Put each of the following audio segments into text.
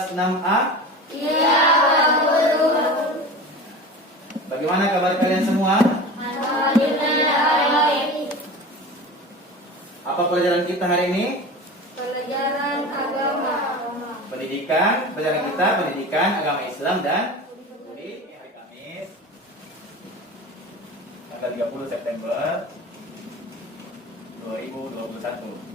kelas 6A? Iya, Pak Guru. Bagaimana kabar kalian semua? Alhamdulillah baik. Apa pelajaran kita hari ini? Pelajaran agama. Pelajaran kita pendidikan agama Islam dan budi hari Kamis tanggal 30 September 2021.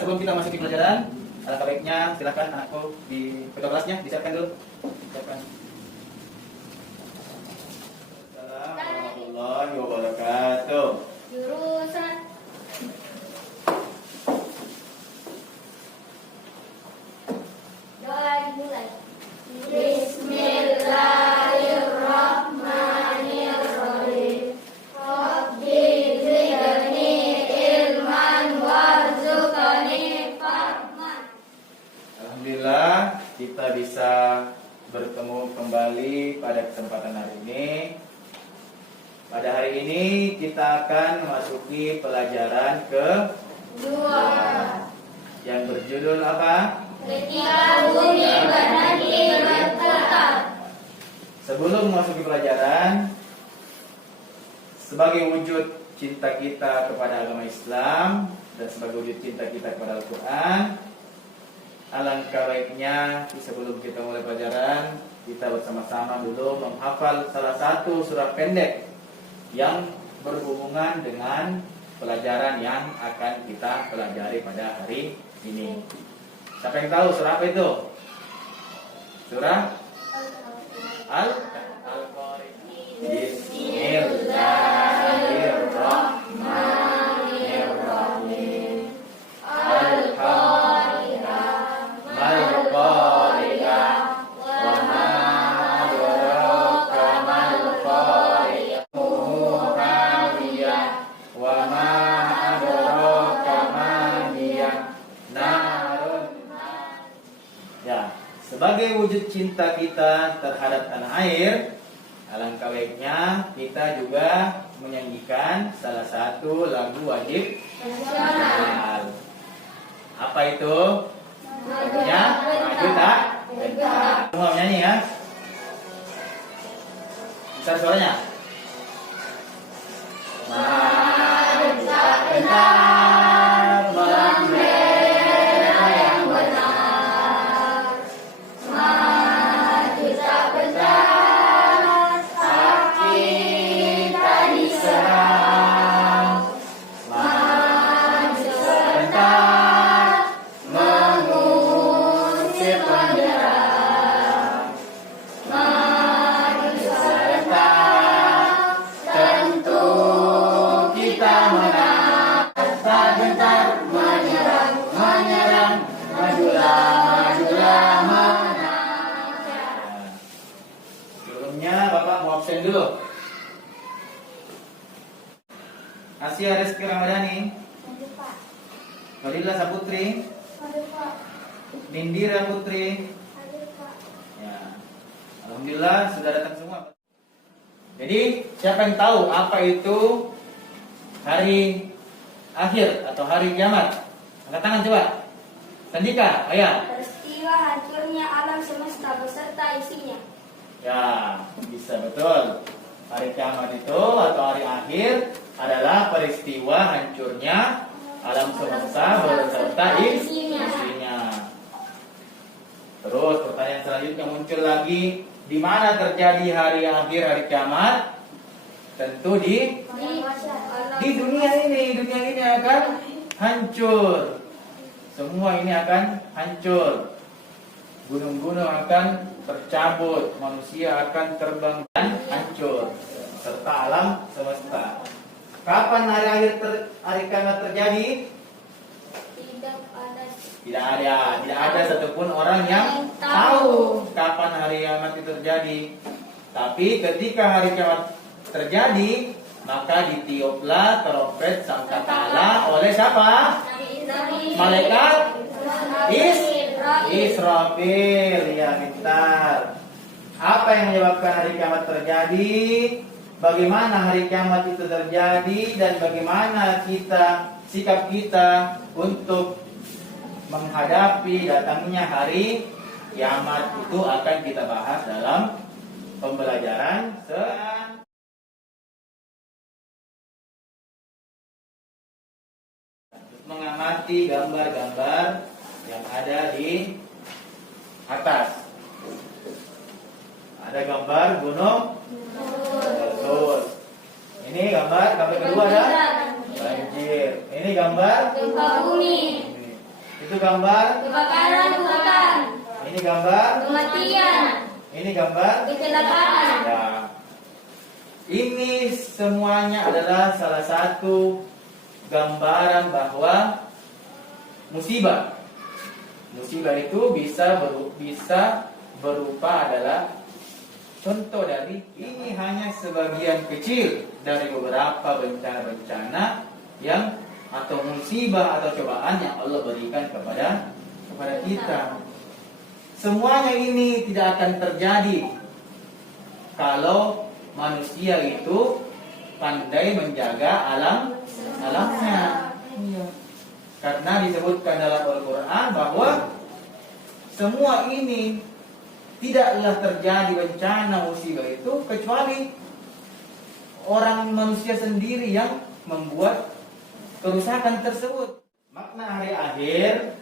Sebelum kita masuk ke pelajaran, alangkah baiknya silakan anakku di kedua kelasnya disiapkan dulu. Siapkan. Assalamualaikum warahmatullahi wabarakatuh. Jurusan doa dimulai. Bismillahirrahmanirrahim. Rabbi zidni ilman warzuqni fahman. Alhamdulillah kita bisa bertemu kembali pada kesempatan hari ini. Pada hari ini kita akan memasuki pelajaran Dua. yang berjudul apa? Ketika bumi berhenti berputar. Sebelum memasuki pelajaran, sebagai wujud cinta kita kepada agama Islam dan sebagai wujud cinta kita kepada Al-Quran, alangkah baiknya sebelum kita mulai pelajaran, kita bersama-sama dulu menghafal salah satu surah pendek yang berhubungan dengan pelajaran yang akan kita pelajari pada hari ini. Siapa yang tahu surah apa itu? Surah Al-Qari'ah. Bismillahirrahmanirrahim. Al-Qari'ah. Mal-Qari'ah. Wa ma adraka mal-Qari'ah. Muhawiyah. Wa ma adraka ma hiya. Narun. Ya, sebagai wujud cinta kita terhadap tanah air, alangkah baiknya kita juga menyanyikan salah satu lagu wajib nasional. Apa itu? Lagunya Maju Tak Gentar. Semua menyanyi ya. Besar suaranya. Maju Tak Gentar, bendera yang benar. Maju tak gentar, saat kita diserang. Maju sebentar, mengusir penjara. Maju sebentar, tentu kita menang. Tak gentar menyerang, menyerang, majulah, majulah, menang. Sebelumnya Bapak mau absen dulu. Asia Rizky Ramadhani, Maju Pak. Fadila Saputri, Maju Pak. Nindira Putri. Maju Pak. Ya, alhamdulillah sudah datang semua. Jadi siapa yang tahu apa itu hari akhir atau hari kiamat? Angkat tangan coba. Sandika, ayah. Peristiwa hancurnya alam semesta beserta isinya. Ya, bisa betul. Hari kiamat itu atau hari akhir adalah peristiwa hancurnya alam semesta beserta isinya. Terus pertanyaan selanjutnya muncul lagi, di mana terjadi hari akhir hari kiamat? Tentu di dunia ini akan hancur. Semua ini akan hancur. Gunung-gunung akan tercabut, manusia akan terbang dan hancur, serta alam semesta. Kapan hari kiamat terjadi? Tidak ada satupun orang yang tahu kapan hari kiamat itu terjadi. Tapi ketika hari kiamat terjadi, maka ditiuplah trompet sangkakala oleh siapa? Malaikat Israfil. Ya, pintar. Apa yang menyebabkan hari kiamat terjadi? Bagaimana hari kiamat itu terjadi dan bagaimana kita sikap kita untuk menghadapi datangnya hari kiamat itu akan kita bahas dalam pembelajaran mengamati gambar-gambar yang ada di atas. Ada gambar gunung meletus. Ini gambar kedua ada banjir. Ini gambar Gempa bumi. itu gambar Kebakaran hutan. ini gambar Kematian. ini gambar Kecelakaan. ya. Ini semuanya adalah salah satu gambaran bahwa musibah itu bisa berupa adalah contoh dari ini hanya sebagian kecil dari beberapa bencana-bencana yang atau musibah atau cobaan yang Allah berikan kepada kita. Semuanya ini tidak akan terjadi kalau manusia itu pandai menjaga alamnya. Karena disebutkan dalam Al-Quran bahwa semua ini tidaklah terjadi bencana musibah itu kecuali orang manusia sendiri yang membuat kerusakan tersebut. Makna hari akhir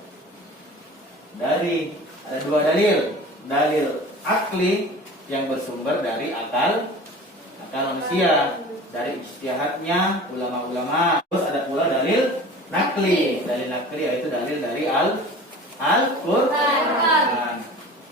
dari ada dua dalil akli yang bersumber dari akal manusia, dari ijtihadnya ulama-ulama. Terus ada pula dalil nakli yaitu dalil dari Al-Quran.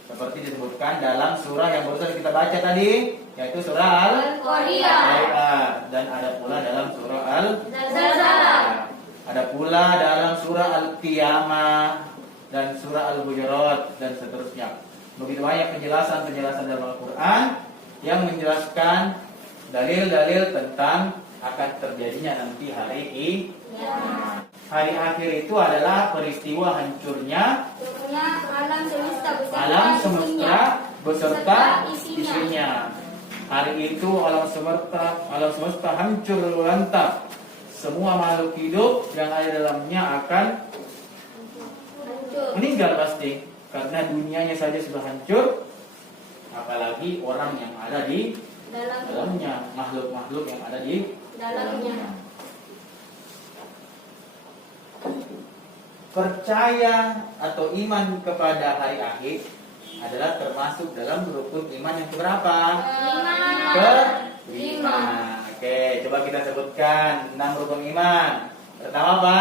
Seperti disebutkan dalam surah yang barusan kita baca tadi, yaitu surah Al-Qari'ah, dan ada pula dalam surah Al-Zalzalah. Ada pula dalam surah Al-Qiyamah dan surah Al-Hujurat dan seterusnya. Begitu banyak penjelasan dalam Al-Quran yang menjelaskan dalil-dalil tentang akan terjadinya nanti hari kiamat. Hari akhir itu adalah peristiwa hancurnya alam semesta beserta isinya. Hari itu alam semesta hancur lantak. Semua makhluk hidup yang ada dalamnya akan meninggal pasti, karena dunianya saja sudah hancur, apalagi orang yang ada di dalamnya, makhluk-makhluk yang ada di dalamnya. Percaya atau iman kepada hari akhir adalah termasuk dalam rukun iman yang keberapa? Kelima. Oke, coba kita sebutkan 6 rukun iman. Pertama apa?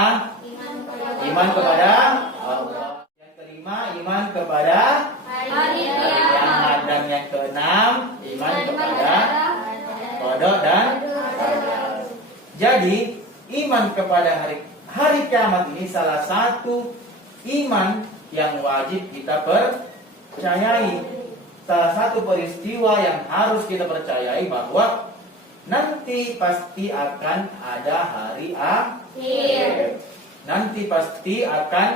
Iman kepada Allah. Yang kelima, iman kepada hari kiamat. Dan yang keenam, iman kepada qada dan qadar. Jadi, iman kepada hari kiamat ini salah satu iman yang wajib kita percayai. Salah satu peristiwa yang harus kita percayai bahwa nanti pasti akan ada hari akhir. Nanti pasti akan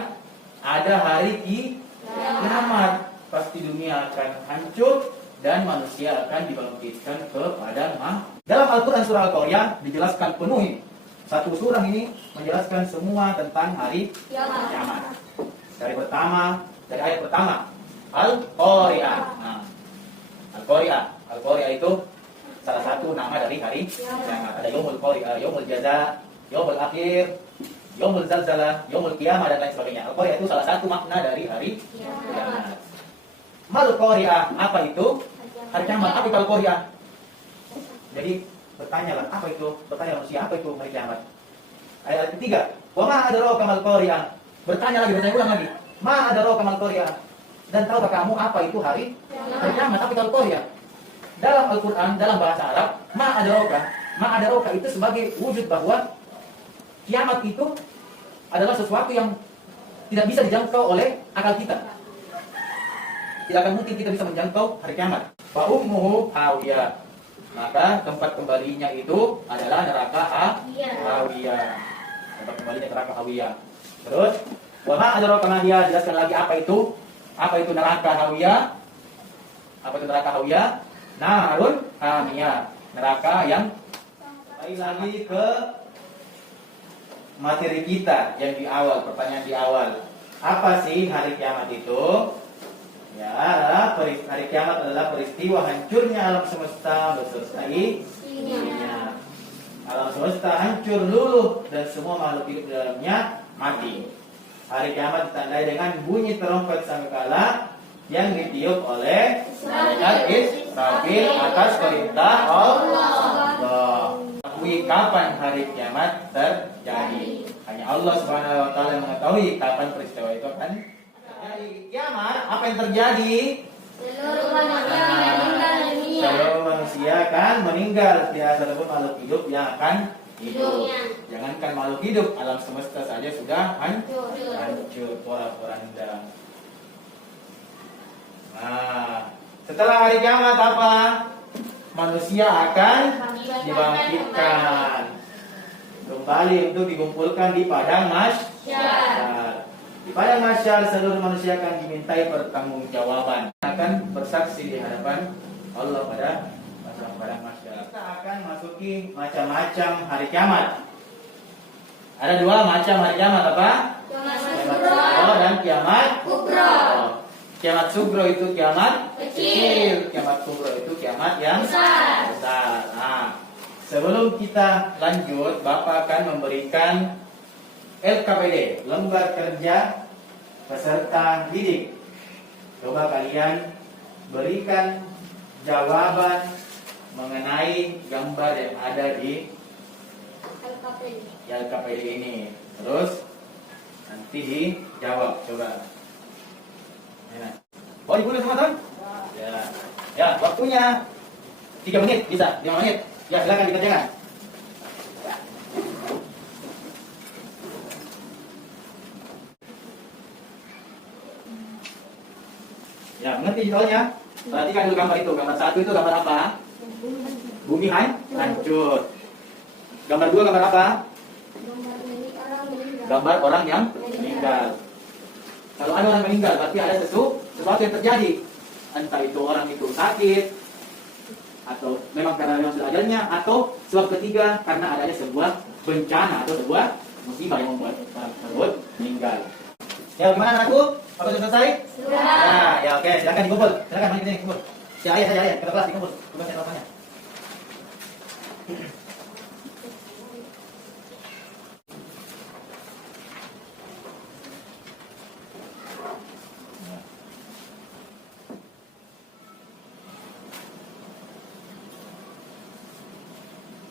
ada hari kiamat. Pasti dunia akan hancur dan manusia akan dibangkitkan ke padang mahsyar. Dalam Al-Quran surah Al-Qari'ah dijelaskan penuh. Satu surah ini menjelaskan semua tentang hari kiamat. Dari ayat pertama Al-Qari'ah. Nah, Al-Qari'ah itu salah satu nama dari hari kiamat. Ada Yaumul Qari'ah, Yaumul Jaza, Yaumul Akhir, Yaumul Zalzalah, Yaumul Qiyamah dan lain sebagainya. Al-Qari'ah itu salah satu makna dari hari kiamat. Al-Qari'ah apa itu? Hari kiamat. Apa itu Al-Qari'ah? Jadi bertanyalah, apa itu? Bertanya manusia, apa itu hari kiamat? Ayat ketiga, wa ma adraka mal qari'ah. Bertanya ulang lagi. Ma adraka mal qari'ah. Dan tahukah kamu apa itu hari kiamat? Apa itu Al-Qari'ah? Dalam Al-Quran, dalam bahasa Arab, ma adraka itu sebagai wujud bahwa kiamat itu adalah sesuatu yang tidak bisa dijangkau oleh akal kita. Tidak akan mungkin kita bisa menjangkau hari kiamat. Fa ummuhu hawiyah. Maka tempat kembalinya itu adalah neraka hawiyah. Tempat kembalinya neraka hawiyah. Terus, wa ma adraka ma hiya, jelaskan lagi apa itu? Apa itu neraka hawiyah? Apa itu neraka hawiyah? Narun hamiyah. Neraka yang lagi ke materi kita yang di awal, pertanyaan di awal. Apa sih hari kiamat itu? Ya, hari kiamat adalah peristiwa hancurnya alam semesta beserta isinya. Alam semesta hancur luluh dan semua makhluk hidup di dalamnya mati. Hari kiamat ditandai dengan bunyi terompet sangkakala yang ditiup oleh malaikat Israfil atas perintah Allah. Mengetahui kapan hari kiamat terjadi. Hanya Allah Subhanahu wa taala yang mengetahui kapan peristiwa itu akan terjadi. Kiamat, apa yang terjadi? Seluruh manusia akan meninggal. Tidak ada satupun makhluk hidup yang akan hidup. Jangankan makhluk hidup, alam semesta saja sudah hancur porak-poranda. Nah, setelah hari kiamat apa? Manusia akan dibangkitkan kembali untuk dikumpulkan di padang mahsyar. Di padang mahsyar seluruh manusia akan dimintai pertanggungjawaban, akan bersaksi di hadapan Allah pada padang mahsyar. Kita akan masuki macam-macam hari kiamat. Ada dua macam hari kiamat, apa? Kiamat sugro dan kiamat kubro. Kiamat sugro itu kiamat kecil, kiamat kubro itu kiamat yang besar. Nah, sebelum kita lanjut, Bapak akan memberikan LKPD, lembar kerja peserta didik. Coba kalian berikan jawaban mengenai gambar yang ada di LKPD ini. Terus nanti dijawab. Coba. Oh, ibu semua teman? Ya, waktunya 3 menit, bisa 5 menit. Ya, silakan dikerjakan. Ya, mengerti soalnya? Perhatikan dulu gambar itu. Gambar 1 itu gambar apa? Bumi hancur. Gambar 2 gambar apa? Gambar orang yang meninggal. Kalau ada orang meninggal, berarti ada sesuatu yang terjadi. Entah itu orang itu sakit, atau memang karena memang sudah ajalnya, atau sebab ketiga karena adanya sebuah bencana atau sebuah musibah yang membuat orang tersebut meninggal. Ya, gimana anakku? Apa sudah selesai? Sudah. Ya, oke, silakan dikumpul. Silakan mari kita kumpul. Si ayah, kita kelas dikumpul. Tugas yang rasanya.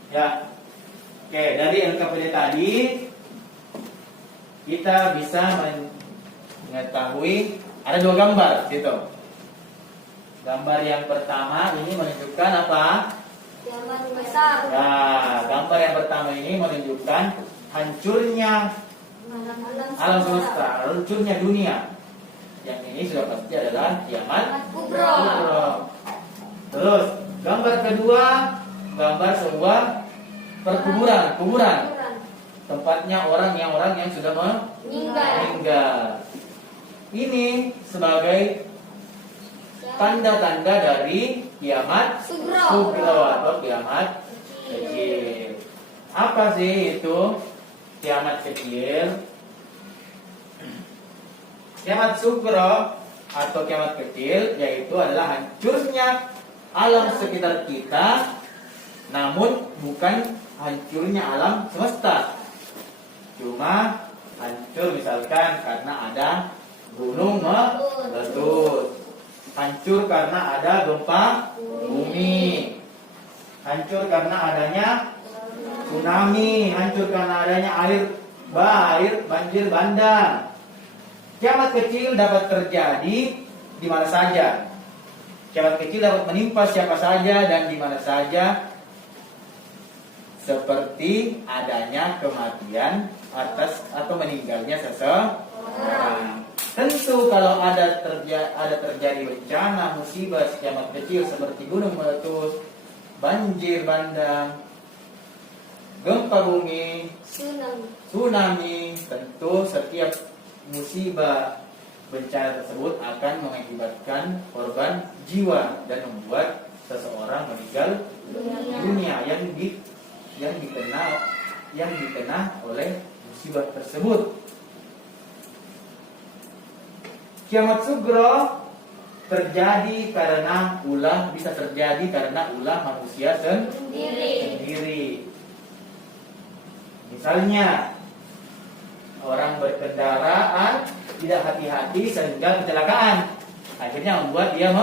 Ya, oke, dari LKPD tadi kita bisa mengetahui ada 2 gambar gitu. Gambar yang pertama ini menunjukkan apa? Kiamat besar. Nah, gambar yang pertama ini menunjukkan hancurnya alam semesta, hancurnya dunia. Yang ini sudah pasti adalah kiamat kubro. Terus gambar kedua, gambar sebuah kuburan. Tempatnya orang yang sudah meninggal. Ini sebagai tanda-tanda dari kiamat sugro atau kiamat kecil. Apa sih itu kiamat kecil? Kiamat sugro atau kiamat kecil yaitu adalah hancurnya alam sekitar kita, namun bukan hancurnya alam semesta. Cuma hancur misalkan karena ada gunung meletus, hancur karena ada gempa bumi, hancur karena adanya tsunami, hancur karena adanya air banjir bandang. Kiamat kecil dapat terjadi di mana saja. Kiamat kecil dapat menimpa siapa saja dan di mana saja, seperti adanya kematian atas atau meninggalnya seseorang. Tentu kalau ada terjadi bencana, musibah kiamat kecil seperti gunung meletus, banjir bandang, gempa bumi, tsunami, tentu setiap musibah bencana tersebut akan mengakibatkan korban jiwa dan membuat seseorang meninggal dunia yang dikenal oleh musibah tersebut. Kiamat sugro terjadi karena bisa terjadi karena ulah manusia sendiri. Misalnya orang berkendaraan tidak hati-hati sehingga kecelakaan, akhirnya membuat dia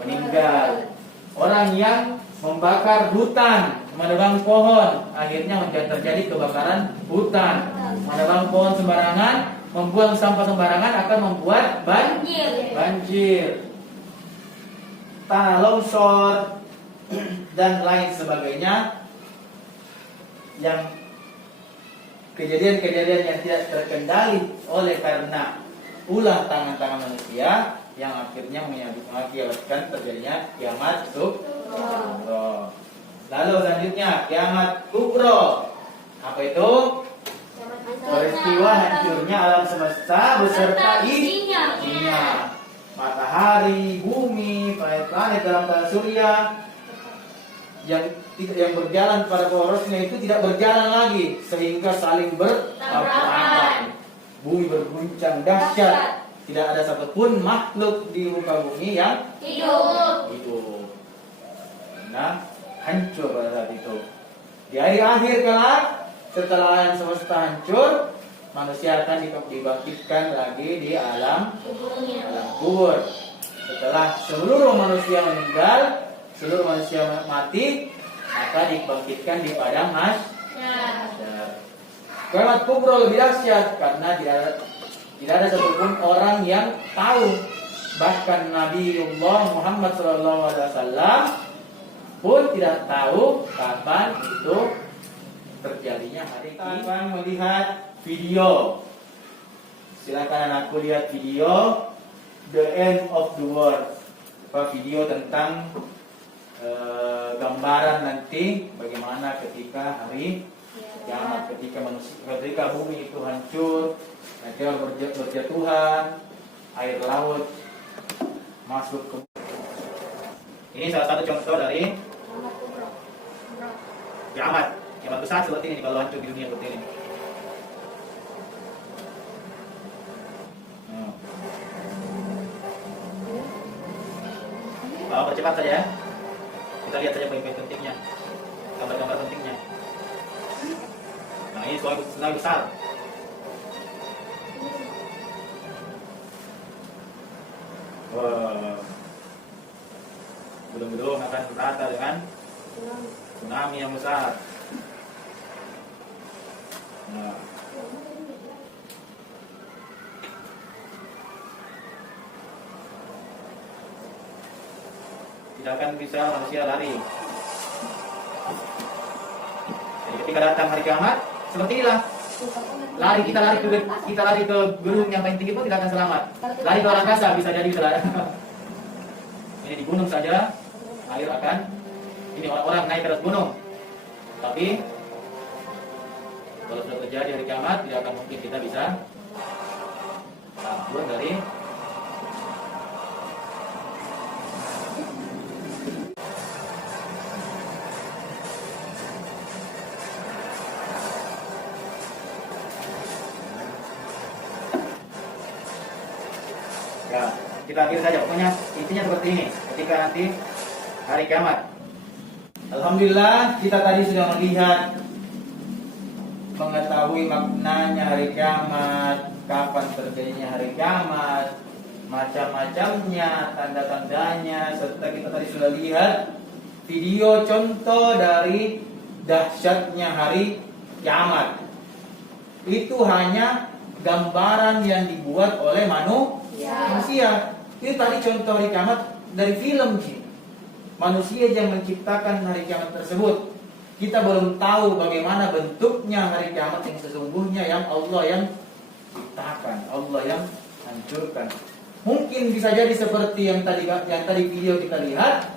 meninggal. Orang yang membakar hutan, menebang pohon, akhirnya terjadi kebakaran hutan. Menebang pohon sembarangan, membuang sampah sembarangan akan membuat banjir, tanah longsor, dan lain sebagainya. Yang kejadian-kejadian yang tidak terkendali oleh karena ulah tangan-tangan manusia yang akhirnya mengakibatkan terjadinya kiamat sugro. Lalu selanjutnya kiamat kubro. Apa itu? Peristiwa hancurnya alam semesta beserta isinya. Matahari, bumi, planet-planet dalam tata surya yang berjalan pada porosnya itu tidak berjalan lagi sehingga saling bertabrakan. Bumi berguncang dahsyat. Tidak ada satupun makhluk di muka bumi yang hidup. Nah, hancur pada saat itu. Di hari akhir kelak, setelah alam semesta hancur, manusia akan dibangkitkan lagi di alam kubur. Setelah seluruh manusia meninggal, seluruh manusia mati, maka dibangkitkan di padang mahsyar. Kiamat kubro lebih dahsyat karena tidak ada satupun orang yang tahu. Bahkan Nabiullah Muhammad SAW pun tidak tahu kapan itu terjadinya hari ini. Kita akan melihat video. Silakan anakku lihat video The End of the World. Video tentang gambaran nanti bagaimana ketika hari kiamat, ketika bumi itu hancur, meteor berjatuhan, air laut masuk ke. Ini salah satu contoh dari kiamat besar seperti ini kalau hancur di dunia seperti ini. Percepat saja ya. Kita lihat saja poin-poin pentingnya, gambar-gambar pentingnya. Nah, ini tsunami besar. Wow. Belum akan berkata dengan tsunami yang besar. Nah. Tidak akan bisa manusia lari. Jadi ketika datang hari kiamat, seperti inilah. Kita lari ke gunung yang paling tinggi pun tidak akan selamat. Lari ke luar angkasa bisa jadi selamat. Ini di gunung saja, air akan. Ini orang-orang naik ke atas gunung. Tapi kalau sudah terjadi hari kiamat, tidak akan mungkin kita bisa kabur dari. Ya, kita akhiri saja. Pokoknya intinya seperti ini. Ketika nanti hari kiamat. Alhamdulillah kita tadi sudah mengetahui maknanya hari kiamat, kapan terjadinya hari kiamat, macam-macamnya, tanda-tandanya, serta kita tadi sudah lihat video contoh dari dahsyatnya hari kiamat. Itu hanya gambaran yang dibuat oleh manusia. Itu tadi contoh hari kiamat dari film sih. Manusia yang menciptakan hari kiamat tersebut. Kita belum tahu bagaimana bentuknya hari kiamat yang sesungguhnya yang Allah yang ciptakan, Allah yang hancurkan. Mungkin bisa jadi seperti yang tadi video kita lihat.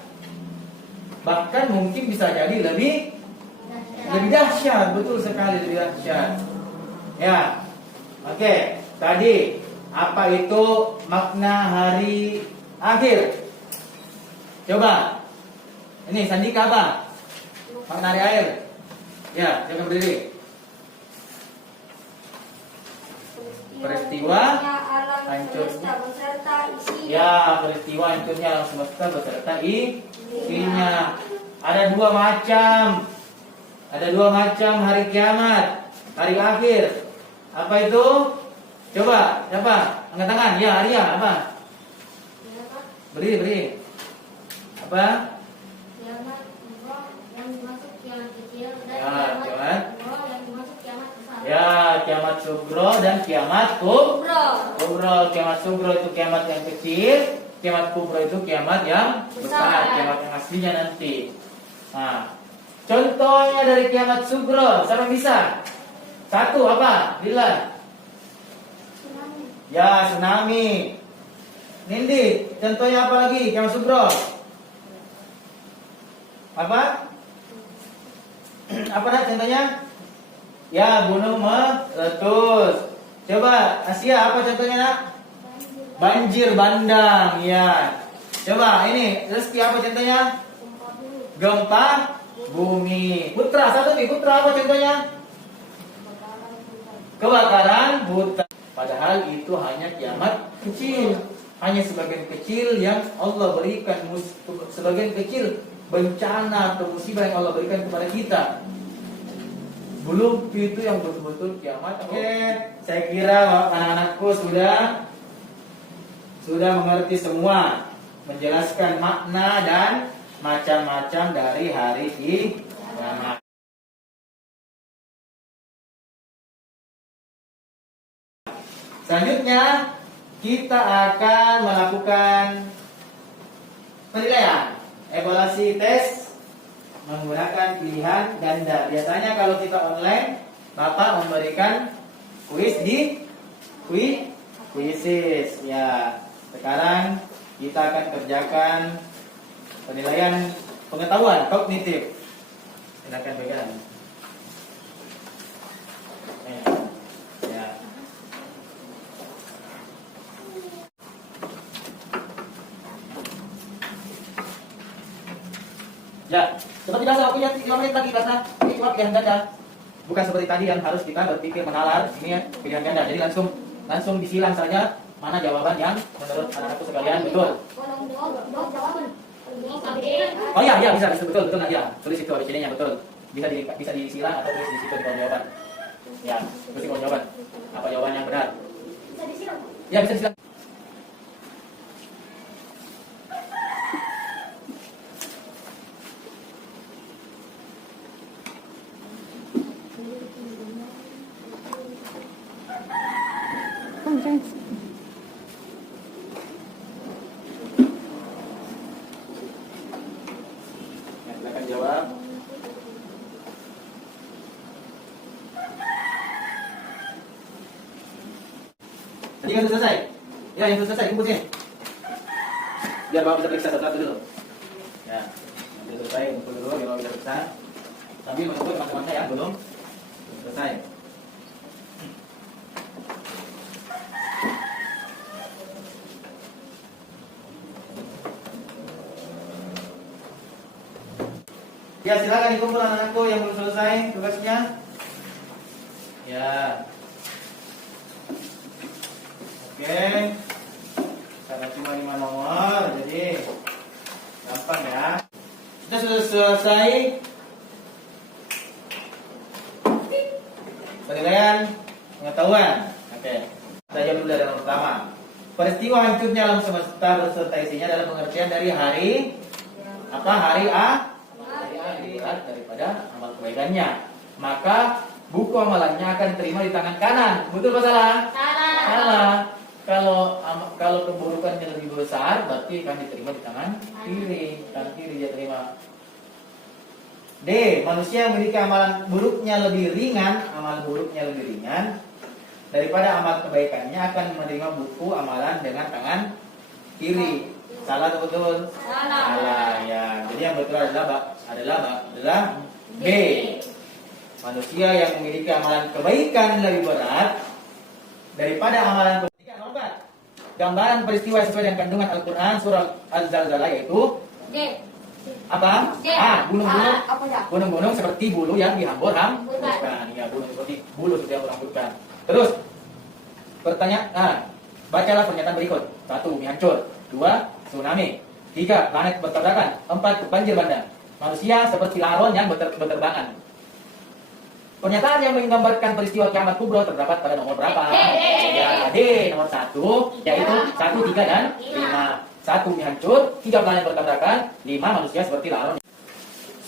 Bahkan mungkin bisa jadi lebih dahsyat, betul sekali lebih dahsyat. Ya. Oke, tadi apa itu makna hari akhir? Coba. Ini Sandika apa? Makna hari akhir. Ya, jangan berdiri. Peristiwa alam hancur. semesta beserta isinya. Ya, peristiwa hancurnya alam semesta beserta isinya. Ada dua macam hari kiamat, hari akhir. Apa itu? Coba, siapa? Angkat tangan. Ya, Arya, apa? Beri. Apa? Kiamat kubro yang dimaksud kiamat kecil dan Ya, kiamat kiamat. kubro yang dimaksud kiamat besar. Ya, kiamat sugro dan kiamat kubro. Kubro. Kiamat sugro itu kiamat yang kecil, kiamat kubro itu kiamat yang besar, kiamat yang aslinya nanti. Nah, contohnya dari kiamat sugro, siapa bisa? Satu apa? Bila? Tsunami. Ya, tsunami. Nindi, contohnya apa lagi? Kiamat sugro. Apa? Apa nak contohnya? Ya, gunung meletus. Coba, Asia, apa contohnya nak? Banjir bandang, ya. Coba, ini, Rizky apa contohnya? Gempa bumi. Gempa bumi. Putra, satu nih, Putra apa contohnya? Kebakaran hutan. Padahal itu hanya kiamat kecil, hanya sebagian kecil yang Allah berikan, sebagian kecil bencana atau musibah yang Allah berikan kepada kita. Belum itu yang betul-betul kiamat. Oke, saya kira anak-anakku sudah mengerti semua, menjelaskan makna dan macam-macam dari hari kiamat. Selanjutnya kita akan melakukan penilaian evaluasi tes menggunakan pilihan ganda. Biasanya kalau kita online, Bapak memberikan kuis di kuisis. Ya, sekarang kita akan kerjakan penilaian pengetahuan kognitif. Silakan pegang. Ya. Ya, seperti biasa waktunya 3 menit lagi kelasnya. Ini cuma pilihan ganda. Bukan seperti tadi yang harus kita berpikir menalar. Ini ya, pilihan ganda. Jadi langsung disilang saja mana jawaban yang menurut anak-anakku sekalian betul. Oh iya, bisa betul Nadia. Tulis itu di sininya betul. Bisa disilang atau tulis di situ di kolom jawaban. Ya, tulis di kolom jawaban. Apa jawaban yang benar? Bisa disiram. Ya, bisa disilang. Ya, silakan jawab. Tadi kan sudah selesai. Ya, yang sudah selesai kumpulin. Biar Bapak bisa periksa satu-satu dulu. Ya, nanti selesai kumpul dulu biar Bapak bisa periksa. Sambil menunggu teman-temannya yang belum selesai. Ya, silakan dikumpul anak-anakku yang belum selesai tugasnya. Ya. Oke. Karena cuma 5 nomor, jadi gampang ya. Kita sudah selesai penilaian pengetahuan. Oke. Kita jawab dulu dari yang pertama. Peristiwa hancurnya alam semesta beserta isinya dalam pengertian dari hari apa? Hari akhirat daripada amal kebaikannya. Maka buku amalannya akan diterima di tangan kanan. Betul apa salah? Salah. Kalau keburukannya lebih besar, berarti akan diterima di tangan kiri. Tangan kiri dia terima. D. Manusia memiliki amalan buruknya lebih ringan, daripada amal kebaikannya akan menerima buku amalan dengan tangan kiri. Salah atau betul? Salah ya. Jadi yang betul adalah B. Manusia yang memiliki amalan kebaikan lebih berat daripada amalan kebaikan. Gambaran peristiwa sesuai dengan kandungan Al-Quran surah Al-Zalzalah yaitu apa? Gunung-gunung seperti bulu yang dihambur-hamburkan. Ya, gunung seperti bulu sudah dihambur-hamburkan. Terus Bacalah pernyataan berikut. 1. Bumi hancur. 2. Tsunami. 3. Planet bertabrakan. 4. Banjir bandang. Manusia seperti laron yang berterbangan. Pernyataan yang menggambarkan peristiwa kiamat kubro terdapat pada nomor berapa? Ya, D. Nomor 1, yaitu 1, 3, dan 5. 1. Bumi hancur. 3. Planet bertabrakan. 5. Manusia seperti laron.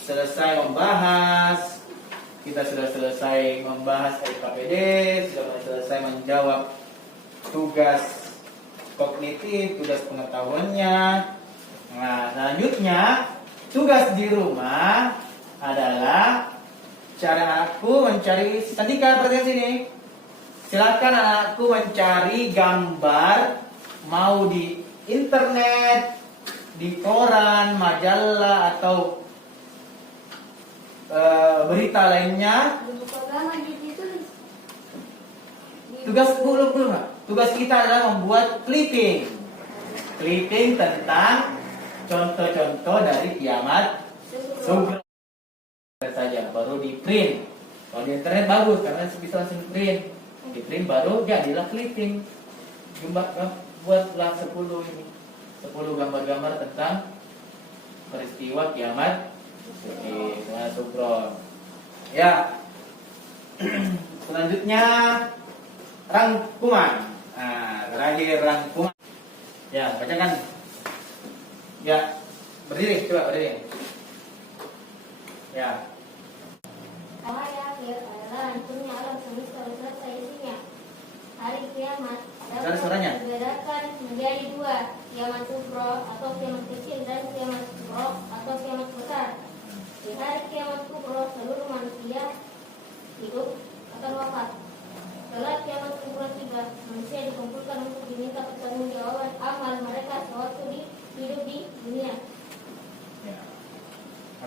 Selesai membahas. Kita sudah selesai membahas LKPD. Sudah selesai menjawab tugas kognitif, tugas pengetahuannya. Nah, selanjutnya tugas di rumah adalah cara anakku mencari. Sandika perhatikan sini. Silakan anakku mencari gambar, mau di internet, di koran, majalah, atau berita lainnya. Tugas belum. Tugas kita adalah membuat clipping tentang contoh-contoh dari kiamat kubro saja, baru di print. Kalau di internet bagus karena bisa langsung print. Di print baru jadilah clipping. Buatlah 10 gambar-gambar tentang peristiwa kiamat kubro. Ya. Selanjutnya rangkuman. Terakhir rangkuman. Ya, bacakan. Ya, berdiri, coba berdiri. Ya. Cahaya akhir adalah hancurnya alam semesta beserta isinya. Hari kiamat Dengar suaranya. dibedakan menjadi 2, kiamat kubro atau kiamat kecil dan kiamat kubro atau kiamat besar. Di hari kiamat kubro seluruh manusia hidup akan wafat. Setelah kiamat kubro tiba, manusia dikumpulkan untuk diminta pertanggungjawaban amal mereka sewaktu hidup di dunia. Ya.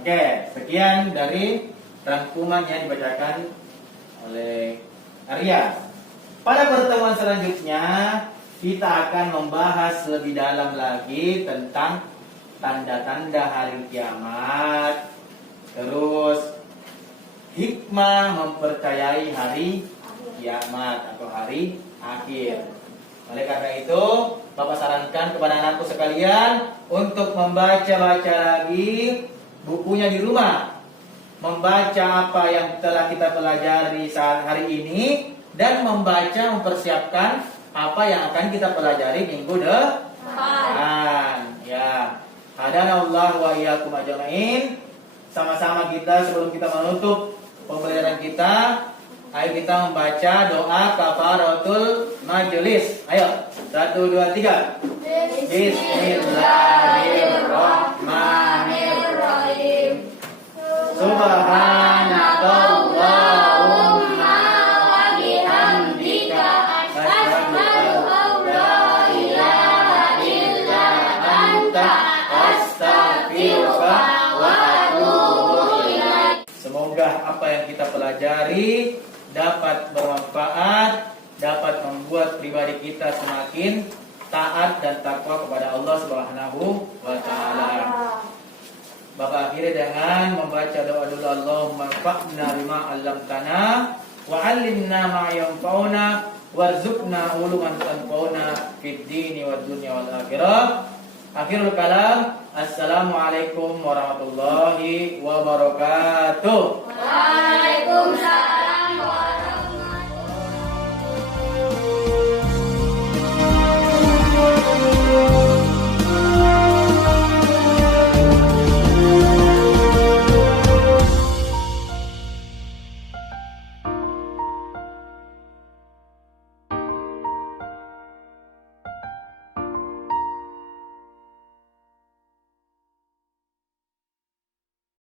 Oke, sekian dari rangkuman yang dibacakan oleh Arya. Pada pertemuan selanjutnya kita akan membahas lebih dalam lagi tentang tanda-tanda hari kiamat, terus hikmah mempercayai hari kiamat atau hari akhir. Oleh karena itu, Bapak sarankan kepada anakku sekalian untuk membaca-baca lagi bukunya di rumah, membaca apa yang telah kita pelajari saat hari ini, dan mempersiapkan apa yang akan kita pelajari minggu depan. Ya, hadanallahu wa iyyakum ajmain. Sama-sama kita sebelum kita menutup pembelajaran kita, ayo kita membaca doa kafaratul majelis. Ayo, 1, 2, 3. Bismillahirrahmanirrahim. Subhanakallahumma wa bihamdika asyhadu an la ilaha illa anta astaghfiruka wa atubu ilaik. Semoga apa yang kita pelajari dapat bermanfaat, dapat membuat pribadi kita semakin taat dan takwa kepada Allah Subhanahu wa taala. Bapak akhiri dengan membaca doa dulu. Allahumma anfa'na bima 'allamtana wa 'allimna ma yanfa'una warzuqna uluman tanfa'una fid dini wad dunya wal akhirah. Akhirul kalam. Assalamualaikum warahmatullahi wabarakatuh.